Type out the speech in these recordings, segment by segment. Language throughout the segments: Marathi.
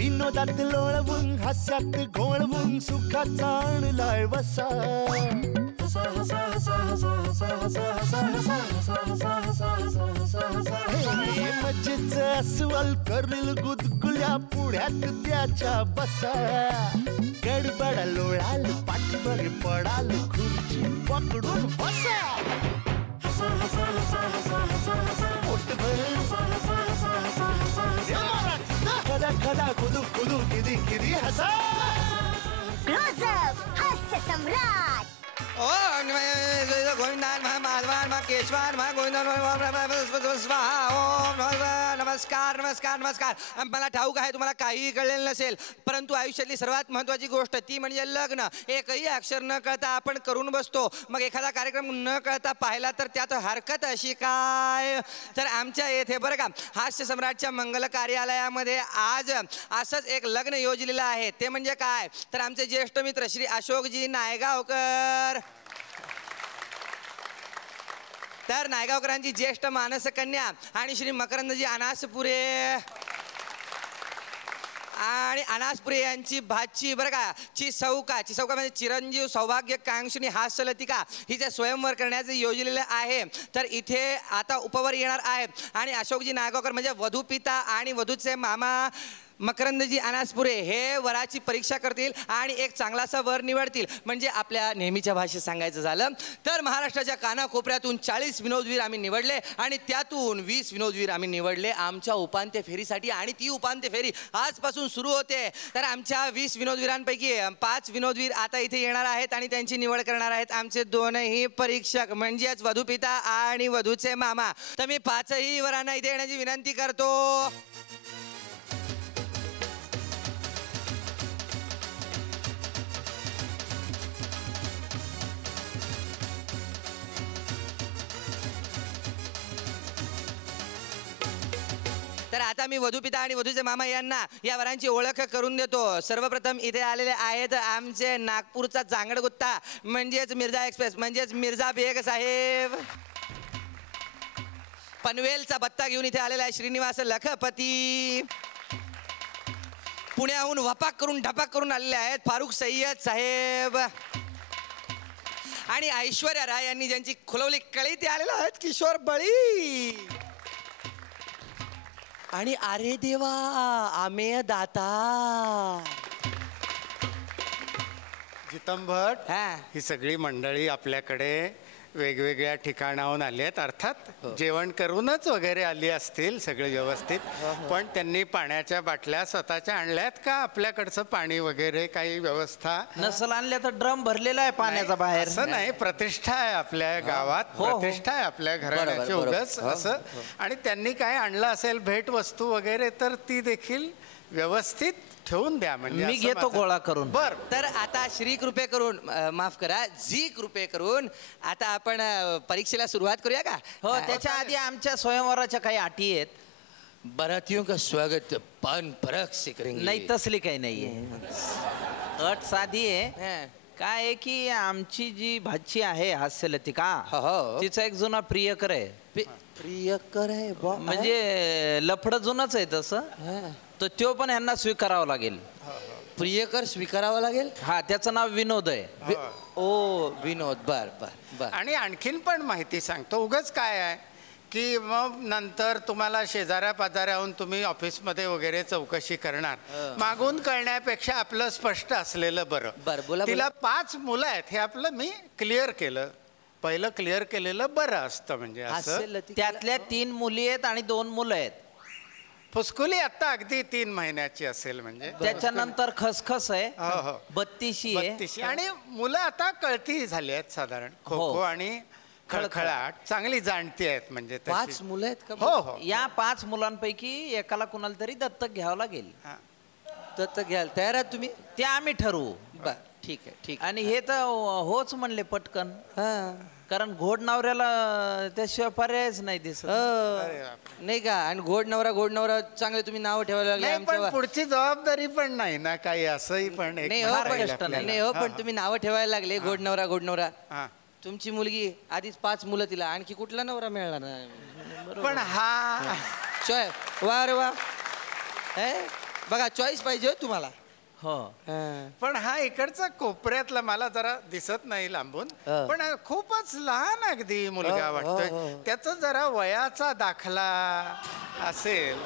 विनोदात लोळवून हास्यात घोळवून सुखाचा आणलाय वसा मजेच अस्वल करील गुदगुल्या पुढ्यात त्याच्या बसा गडबड लोळाल पाठवर पडाल खुर्ची पकडून बसा खदा खदा खुदू खुदू किदी किदी हसा क्लोजअप हास्य सम्राट गोविंदान माधवान केशवान गोविंदान ओम नमस्कार नमस्कार नमस्कार. मला ठाऊक आहे तुम्हाला काहीही कळलेलं नसेल, परंतु आयुष्यातली सर्वात महत्त्वाची गोष्ट ती म्हणजे लग्न. एकही अक्षर न कळता आपण करून बसतो, मग एखादा कार्यक्रम न कळता पाहिला तर त्यात हरकत अशी काय. तर आमच्या येथे बरं का हास्य सम्राटच्या मंगल कार्यालयामध्ये आज असंच एक लग्न योजलेलं आहे. ते म्हणजे काय तर आमचे ज्येष्ठ मित्र श्री अशोकजी नायगावकर, तर नायगावकरांची ज्येष्ठ मानस कन्या आणि श्री मकरंदजी अनासपुरे आणि अनासपुरे यांची भाची बरं का चिसौका म्हणजे चिरंजीव सौभाग्य कांक्षिणी हास्यलतिका हिचे स्वयंवर करण्याचे योजलेले आहे. तर इथे आता उपवर येणार आहेत आणि अशोकजी नायगावकर म्हणजे वधू पिता आणि वधूचे मामा मकरंदजी अनासपुरे हे वराची परीक्षा करतील आणि एक चांगलासा वर निवडतील. म्हणजे आपल्या नेहमीच्या भाषेत सांगायचं झालं तर महाराष्ट्राच्या कानाकोपऱ्यातून 40 विनोदवीर आम्ही निवडले आणि त्यातून 20 विनोदवीर आम्ही निवडले आमच्या उपांत्य फेरीसाठी आणि ती उपांत्य फेरी आजपासून सुरू होते. तर आमच्या 20 विनोदवीरांपैकी 5 विनोदवीर आता इथे येणार आहेत आणि त्यांची निवड करणार आहेत आमचे दोनही परीक्षक म्हणजेच वधूपिता आणि वधूचे मामा. तर मी 5ही वरांना इथे येण्याची विनंती करतो. तर आता मी वधूपिता आणि वधूचे मामा यांना या वरांची ओळख करून देतो. सर्वप्रथम इथे आलेले आहेत आमचे नागपूरचा चांगडगुत्ता म्हणजेच मिर्झा एक्सप्रेस म्हणजेच मिर्झा बेग साहेब. पनवेलचा बत्ता घेऊन इथे आलेला आहे श्रीनिवास लखपती. पुण्याहून वपाक करून ढपाक करून आलेले आहेत फारुख सय्यद साहेब. आणि ऐश्वर्या राय यांनी ज्यांची खुलवली कळी ते आलेले आहेत किशोर बळी. आणि अरे देवा आमेय दाता जितम भट ही सगळी मंडळी आपल्याकडे वेगवेगळ्या ठिकाणाहून आली आहेत. अर्थात जेवण करूनच वगैरे आली असतील सगळे व्यवस्थित, पण त्यांनी पाण्याच्या बाटल्या स्वतःच्या आणल्यात का आपल्याकडचं पाणी वगैरे काही व्यवस्था नसल आणल्या तर ड्रम भरलेला आहे पाण्याचा बाहेर. असं नाही, प्रतिष्ठा आहे आपल्या गावात, प्रतिष्ठा आहे आपल्या घराण्याची उगाच असं. आणि त्यांनी काय आणलं असेल भेट वस्तू वगैरे तर ती देखील व्यवस्थित ठेवून द्या. म्हणजे मी घेतो गोळा करून. बर तर आता श्री कृपे करून माफ करा जी कृपे करून आता आपण परीक्षेला सुरुवात करूया का. हो त्याच्या आधी आमच्या स्वयंवराच्या काही अटी आहेत. बारातियों का स्वागत पान परख से करेंगे. नाही तसली काही नाहीये. अट साधी आहे. काय आहे की आमची जी भाची आहे हास्यलतिका तिचा एक जुना प्रियकर आहे. प्रियकर आहे म्हणजे लफड जुनच आहे तसं. तर तो पण यांना स्वीकारावं लागेल. प्रियकर स्वीकारावं लागेल. हा त्याचं नाव विनोद आहे. ओ विनोद. बर बर बर. आणि आणखीन पण माहिती सांगतो. उगाच काय आहे की मग नंतर तुम्हाला शेजाऱ्या पाजाऱ्याहून तुम्ही ऑफिसमध्ये वगैरे चौकशी करणार, मागून कळण्यापेक्षा आपलं स्पष्ट असलेलं बरं. बरं बोला. तिला 5 मुलं आहेत हे आपलं मी क्लिअर केलं. पहिलं क्लिअर केलेलं बरं असतं. म्हणजे असं त्यातल्या 3 मुली आहेत आणि 2 मुलं आहेत. फुसकुली आता अगदी 3 महिन्याची असेल. म्हणजे त्याच्यानंतर खसखस आहे 32 आहे. आणि मुलं आता कळती झाली आहेत साधारण. खो खो आणि खळखळाट चांगली जाणती आहेत. म्हणजे 5 मुलं आहेत का. हो हो. या 5 मुलांपैकी एकाला कुणाला तरी दत्तक घ्यावं लागेल. दत्तक घ्यायला तयार आहात तुम्ही. ते आम्ही ठरवू. बर ठीक आहे ठीक. आणि हे तर होच म्हणले पटकन. कारण घोड नवऱ्याला त्याशिवाय पर्यायच नाही दिसत. नाही का. आणि घोड नवरा चांगले तुम्ही नाव ठेवायला लागले. पण पुढची जबाबदारी पण नाही ना काही असंही पण नाही हो. पण तुम्ही नाव ठेवायला लागले घोड नवरा. तुमची मुलगी आधीच 5 मुलं, तिला आणखी कुठला नवरा मिळणार नाही. पण हा वा रे वा. बघा चॉईस पाहिजे हो तुम्हाला. हो. पण हा इकडचा कोपऱ्यातला मला जरा दिसत नाही लांबून, पण खूपच लहान अगदी मुलगा वाटतोय. त्याचा जरा वयाचा दाखला असेल.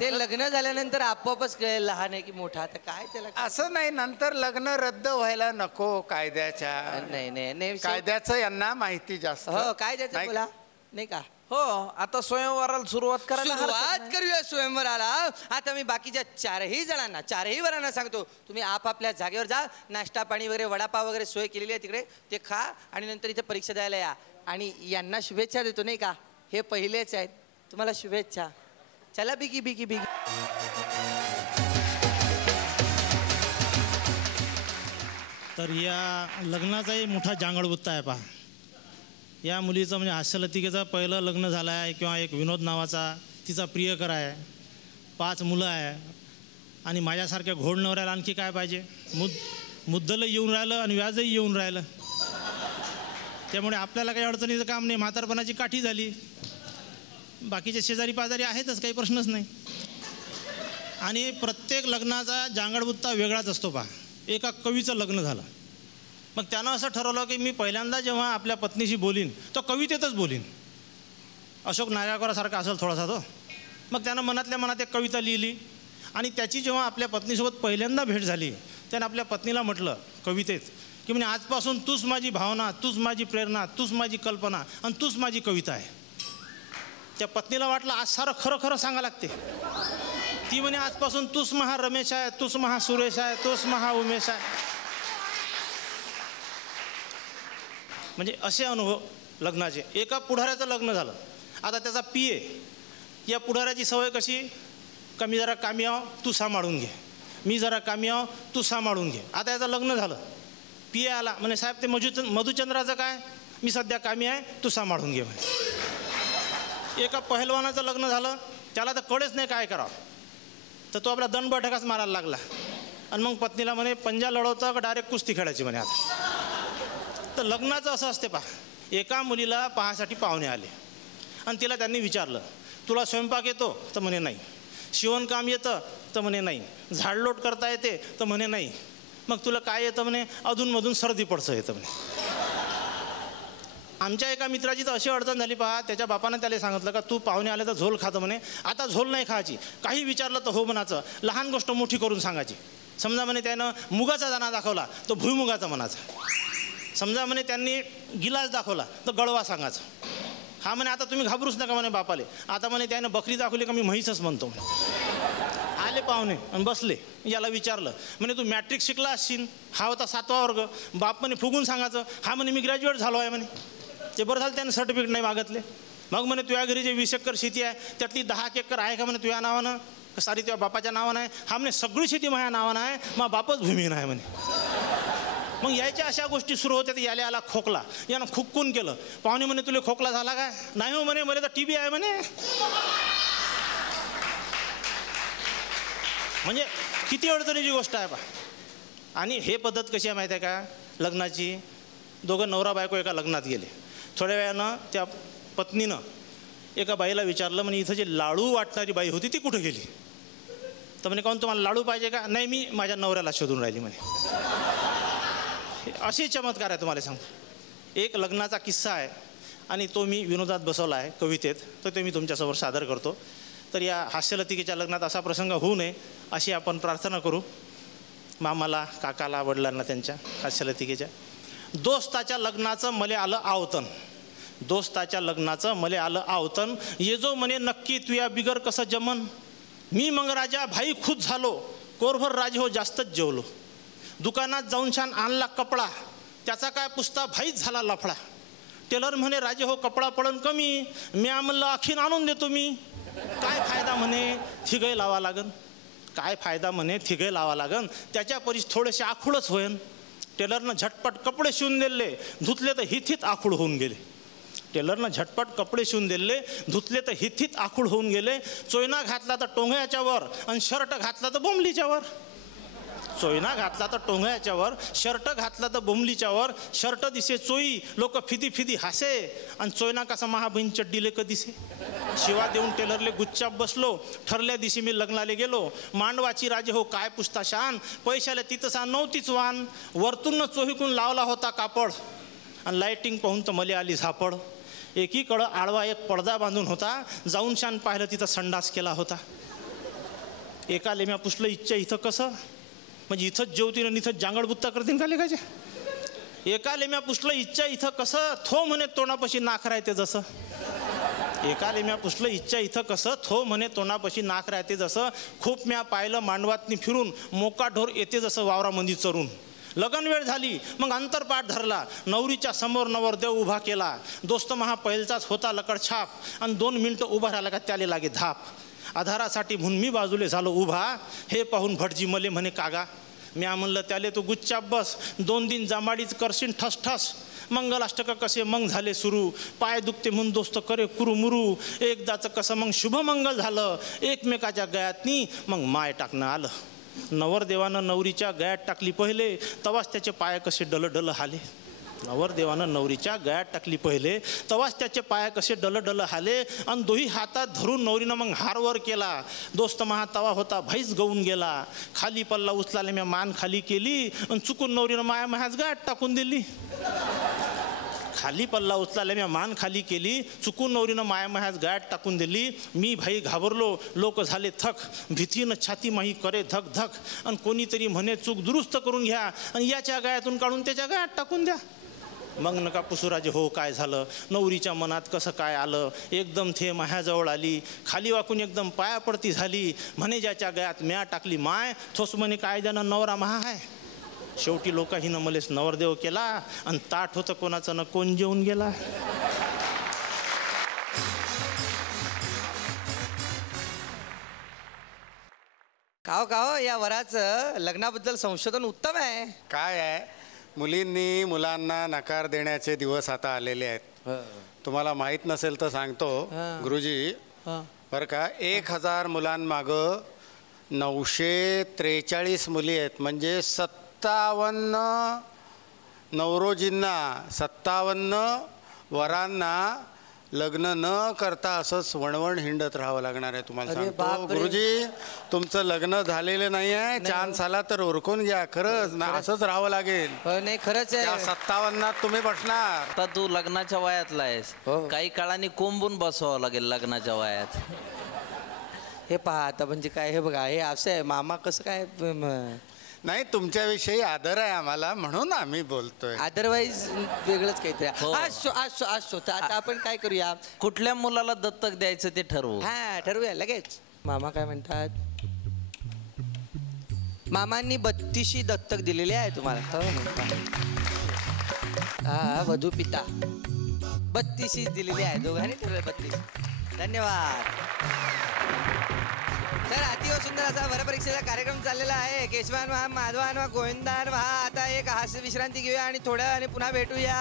ते लग्न झाल्यानंतर आपोआपच कळेल लहान आहे की मोठा. आता काय त्याला असं नाही, नंतर लग्न रद्द व्हायला नको कायद्याच्या. नाही नाही नाही कायद्याचं यांना माहिती जास्त. हो काय द्यायचं बोला नाही का. हो आता स्वयंवराला सुरुवात करायला सुरुवात करूया स्वयंवराला. आता मी बाकीच्या चारही वरांना सांगतो, तुम्ही आपापल्या जागेवर जा. नाश्ता पाणी वगैरे वडापाव वगैरे सोय केलेली आहे तिकडे, ते खा आणि नंतर इथे परीक्षा द्यायला या. आणि यांना शुभेच्छा देतो नाही का, हे पहिलेच आहेत, तुम्हाला शुभेच्छा. चला बिगी बिगी बिगी. तर या लग्नाचाही मोठा जांगडबुत्ता आहे पहा. या मुलीचं म्हणजे हास्यलतिकेचं पहिलं लग्न झालं आहे, किंवा एक विनोद नावाचा तिचा प्रियकर आहे, 5 मुलं आहे, आणि माझ्यासारख्या घोड नवऱ्याला आणखी काय पाहिजे. मुद्दलही येऊन राहिलं आणि व्याजही येऊन राहिलं. त्यामुळे आपल्याला काही अडचणीचं काम नाही. म्हातारपणाची काठी झाली. बाकीचे शेजारी पाजारी आहेतच, काही प्रश्नच नाही. आणि प्रत्येक लग्नाचा जांगडबुत्ता वेगळाच असतो पहा. एका कवीचं लग्न झालं, मग त्यानं असं ठरवलं की मी पहिल्यांदा जेव्हा आपल्या पत्नीशी बोलीन तो कवितेतच बोलीन. अशोक नागावकरासारखा असेल थोडासा तो. मग त्यानं मनातल्या मनात एक कविता लिहिली, आणि त्याची जेव्हा आपल्या पत्नीसोबत पहिल्यांदा भेट झाली, त्यानं आपल्या पत्नीला म्हटलं कवितेत की म्हणजे आजपासून तूच माझी भावना, तूच माझी प्रेरणा, तूच माझी कल्पना आणि तूच माझी कविता आहे. त्या पत्नीला वाटलं आज सारं खरं खरं सांगा लागते. ती म्हणे आजपासून तूच महा रमेश आहे, तूच महा सुरेश आहे, तूच महा उमेश आहे. म्हणजे असे अनुभव लग्नाचे. एका पुढाऱ्याचं लग्न झालं. आता त्याचा PA. या पुढाऱ्याची सवय कशी का मी जरा कामी आहो तू सांभाळून घे, मी जरा कामी आहो तू सांभाळून घे. आता याचं लग्न झालं. PA आला म्हणे साहेब ते मधुचंद्राचं काय, मी सध्या कामी आहे तू सांभाळून घे म्हणे. एका पहिलवानाचं लग्न झालं. त्याला तर कळेच नाही काय करावं, तर तो आपला दंड बैठकाच मारायला लागला. आणि मग पत्नीला म्हणे पंजा लढवतं का डायरेक्ट कुस्ती खेळायची म्हणे. आता तर लग्नाचं असं असते पहा. एका मुलीला पाहासाठी पाहुणे आले आणि तिला त्यांनी विचारलं तुला स्वयंपाक येतो तर म्हणे नाही, शिवणकाम येतं तर म्हणे नाही, झाडलोट करता येते तर म्हणे नाही, मग तुला काय येतं म्हणे अधूनमधून सर्दी पडसं येतं म्हणे. आमच्या एका मित्राची तर अशी अडचण झाली पहा. त्याच्या बापानं त्याला सांगितलं का तू पाहुणे आले तर झोल खातं म्हणे. आता झोल नाही खायची, काही विचारलं तर हो म्हणायचं, लहान गोष्ट मोठी करून सांगायची. समजा म्हणे त्यानं मुगाचा दाणा दाखवला तर भुईमुगाचा म्हणायचा. समजा म्हणे त्यांनी गिलास दाखवला तर गळवा सांगायचं. हा म्हणे आता तुम्ही घाबरूच नका म्हणे बापाले. आता म्हणे त्यानं बकरी दाखवली का मी म्हैसच म्हणतो म्हणे. आले पाहुणे आणि बसले. याला विचारलं म्हणे तू मॅट्रिक शिकला असशील. हा होता 7वा वर्ग. बाप म्हणे फुगून सांगायचं. हा म्हणे मी ग्रॅज्युएट झालो आहे म्हणे. ते बरं झालं त्यानं सर्टिफिकेट नाही मागितले. मग म्हणे तुझ्या घरी जे 20 एकर शेती आहे त्यातली 10 एकर आहे का म्हणे तुझ्या नावानं, सारी तुझ्या बापाच्या नावानं आहे. हा म्हणे सगळी शेती माझ्या नावानं आहे, मग बापच भूमीन आहे म्हणे. मग यायच्या अशा गोष्टी सुरू होत्या. याला आला खोकला. यानं खुक्कून केलं. पाहुणे म्हणे तुला खोकला झाला काय, नाही हो म्हणे मला तर TB आहे म्हणे. म्हणजे किती अडचणीची गोष्ट आहे बा. आणि हे पद्धत कशी आहे माहिती आहे का लग्नाची. दोघं नवरा बायको एका लग्नात गेले. थोड्या वेळानं त्या पत्नीनं एका बाईला विचारलं म्हणे इथं जे लाडू वाटणारी बाई होती ती कुठं गेली. तर म्हणे काहून तुम्हाला लाडू पाहिजे का, नाही मी माझ्या नवऱ्याला शोधून राहिली म्हणे. असे चमत्कार आहे तुम्हाला सांगतो. एक लग्नाचा किस्सा आहे आणि तो मी विनोदात बसवला आहे कवितेत, तर ते मी तुमच्यासमोर सादर करतो. तर या हास्यलतिकेच्या लग्नात असा प्रसंग होऊ नये अशी आपण प्रार्थना करू. मामाला, काकाला, वडिलांना त्यांच्या हास्यलतिकेच्या. दोस्ताच्या लग्नाचं मले आलं आवतन, दोस्ताच्या लग्नाचं मले आलं आवतन, ये जो म्हणे नक्की तुया बिगर कसं जमन, मी मग राजा भाई खुद झालो, कोरभर राजे हो जास्तच जेवलो, दुकानात जाऊन छान आणला कपडा, त्याचा काय पुसता भाईच झाला लफडा, टेलर म्हणे राजे हो कपडा पडन कमी, मी म्हणलं आखीन आणून देतो मी, काय फायदा म्हणे थिगय लावा लागन, काय फायदा म्हणे थिगय लावा लागन, त्याच्या परीस थोडेसे आखूडच होईन. टेलरनं झटपट कपडे शिवून दिले, धुतले तर हिथीत आखूड होऊन गेले. टेलरनं झटपट कपडे शिवून दिले, धुतले तर हिथीत आखूड होऊन गेले. चोयना घातला तर टोंघ्याच्या वर आणि शर्ट घातला तर बोंबलीच्या वर. चोयना घातला तर टोंगळ्याच्या वर, शर्ट घातला तर बोंबलीच्या वर, शर्ट दिसे चोई लोक फिदी फिदी हासे, आणि चोयना कसा महाबहीण चड्डीले क दिसे. शिवा देऊन टेलरले गुच्चाप बसलो. ठरल्या दिवशी मी लग्नाला गेलो. मांडवाची राजे हो काय पुसता शान, पैशाला तिथं सा नव्हतीच वान. वरतून चोहीकून लावला होता कापड, आणि लाईटिंग पाहून तर मले आली झापड. एकीकडं आडवा एक पडदा बांधून होता, जाऊन शान पाहिलं तिथं संडास केला होता. एका लेम्या पुसलं इच्छा इथं कसं, म्हणजे इथंच जेवतील आणि इथंच जांगडबुत्ता करतील का लेखाचे. एका लेम्या पुसलं इच्छा इथं कसं, थो म्हणे तोंडापाशी नाक राहते जसं. एका लेम्या पुसलं इच्छा इथं कसं, थो म्हणे तोंडापाशी नाक राहते जसं. खूप म्या पाहिलं मांडवातनी फिरून, मोका ढोर येते जसं वावरामंदी चरून. लगन वेळ झाली मग अंतरपाठ धरला, नवरीच्या समोर नवरदेव उभा केला. दोस्त महा पहिलचाच होता लकडछाप, आणि 2 मिनिटं उभा राहिला का त्याले लागे धाप. आधारासाठी म्हणून मी बाजूले झालो उभा, हे पाहून भटजी मले म्हणे कागा. म्या म्हणलं त्याले तू गुच्चाप बस, 2 दिन जांबाडीच करशील ठस ठस. मंगलाष्टक कसे मग झाले सुरू, पाय दुखते म्हणून दोस्त करे कुरुमुरू. एकदाचं कसं मग शुभमंगल झालं, एकमेकाच्या गळ्यातनी मग माय टाकणं आलं. नवरदेवानं नवरीच्या गळ्यात टाकली पहिले, तवाच त्याचे पाय कसे डल हाले. नवरदेवानं नवरीच्या गळ्यात टाकली पहिले, तवाच त्याचे पाय कसे डल हाले. आणि दोही हातात धरून नवरीनं मग हारवर केला. दोस्त महा तवा होता भाईच गवून गेला. खाली पल्ला उचलाले मी मान खाली केली, आणि चुकून नवरीनं माया महाज गळ्यात टाकून दिली. खाली पल्ला उचलाले मी मान खाली केली, चुकून नवरीनं माया महाज गळ्यात टाकून दिली. मी भाई घाबरलो, लोक झाले थक, भीतीनं छाती माही करे धक धक. आणि कोणीतरी म्हणे चूक दुरुस्त करून घ्या, आणि याच्या गळ्यातून काढून त्याच्या गळ्यात टाकून द्या. मग नका पुसुराजे हो काय झालं, नवरीच्या मनात कसं काय आलं. एकदम थे माह्याजवळ आली, खाली वाकून एकदम पायापडती झाली. म्हणे ज्याच्या गळ्यात म्या टाकली माय, थोस म्हणे काय ज्यानं नवरा महा आहे. शेवटी लोकांहीनं मलेच नवरदेव केला, आणि ताट होतं कोणाचं न कोण जेवून गेला. काहो या वराचं लग्नाबद्दल संशोधन उत्तम आहे. काय आहे, मुलींनी मुलांना नकार देण्याचे दिवस आता आलेले आहेत. तुम्हाला माहीत नसेल तर सांगतो गुरुजी बरं का. 1000 मुलांमागं 943 मुली आहेत, म्हणजे 57 नवरोजींना 57 वरांना लग्न न करता असंच वणवण हिंडत राहावं लागणार आहे. तुम्हाला सांगतो गुरुजी, तुमचं लग्न झालेलं नाही आहे, चान्स आला तर उरकून घ्या. खरंच ना, असंच राहावं लागेल. नाही खरंच आहे. 57 तुम्ही बसणार. आता तू लग्नाच्या वयातला आहेस, काही काळाने कोंबून बसवावं लागेल लग्नाच्या वयात. हे पहा आता म्हणजे काय, हे बघा हे असं आहे मामा कसं काय. नाही, तुमच्याविषयी आदर आहे आम्हाला म्हणून आम्ही बोलतोय. अदरवाईज वेगळंच काहीतरी. असो तर आता आपण काय करूया, कुठल्या मुलाला दत्तक द्यायचं ते ठरवू. हा ठरवूया लगेच. मामा काय म्हणतात, मामांनी 32 दत्तक दिलेले आहे तुम्हाला. हा वधू पिता 32 दिलेली आहे, दोघांनी ठरवलं 32. धन्यवाद. तर अतिव सुंदर असा वरपरीक्षेचा कार्यक्रम चाललेला आहे. केशवान व्हा, माधवान व्हा, गोविंदान व्हा. आता एक हास्य विश्रांती घेऊया आणि थोड्या वेळाने पुन्हा भेटूया.